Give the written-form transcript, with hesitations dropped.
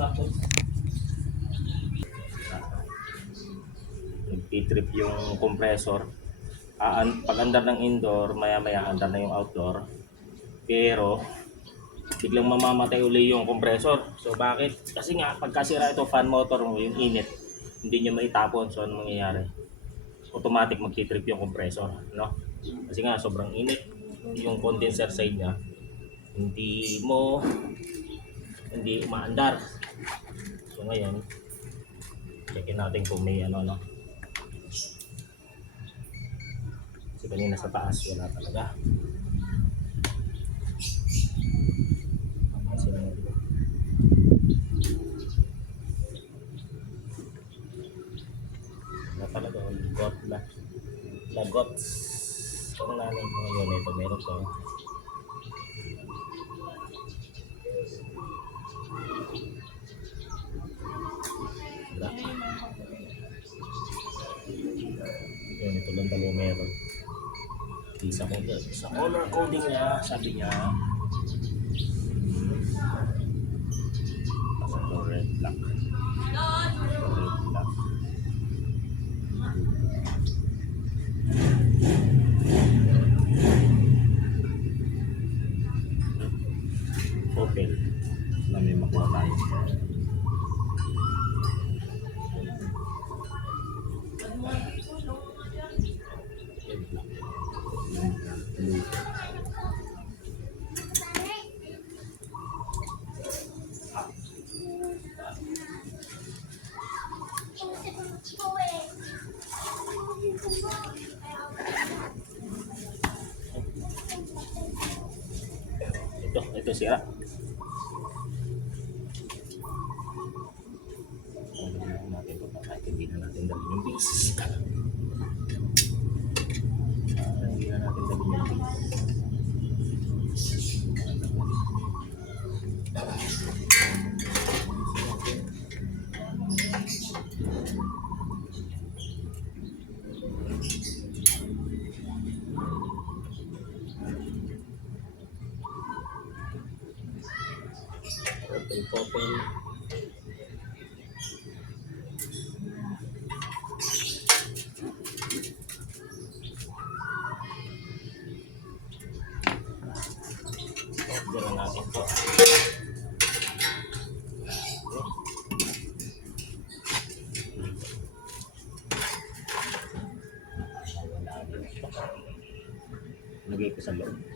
natin. Nagtitrip yung compressor. Pag-andar ng indoor, maya-maya andar na yung outdoor. Pero biglang mamamatay uli yung compressor. So bakit? Kasi nga pagkasira ito fan motor mo, yung init, hindi niya maitapon. So ano mangyayari? Automatic magtitrip yung compressor, no? Kasi nga sobrang init yung condenser side niya. Hindi umaandar. So ngayon, checkin natin kung may ano, no? Kasi kanina sa taas wala talaga. Kasi wala talaga, lagot. Kung nanay mo yun, ito meron ko. Wala. Yun, ito lang dalawa meron. Isa ko dyan. Sa color coding niya, sabi niya, red black. Red black. Opel na may makuha tayo. Red black. Blue. Ito sira. Natin ito kahit hindi na natin dali yung base. Hindi na natin dali yung base. Popel. Diyan natin ito. Lagay ko sa loob.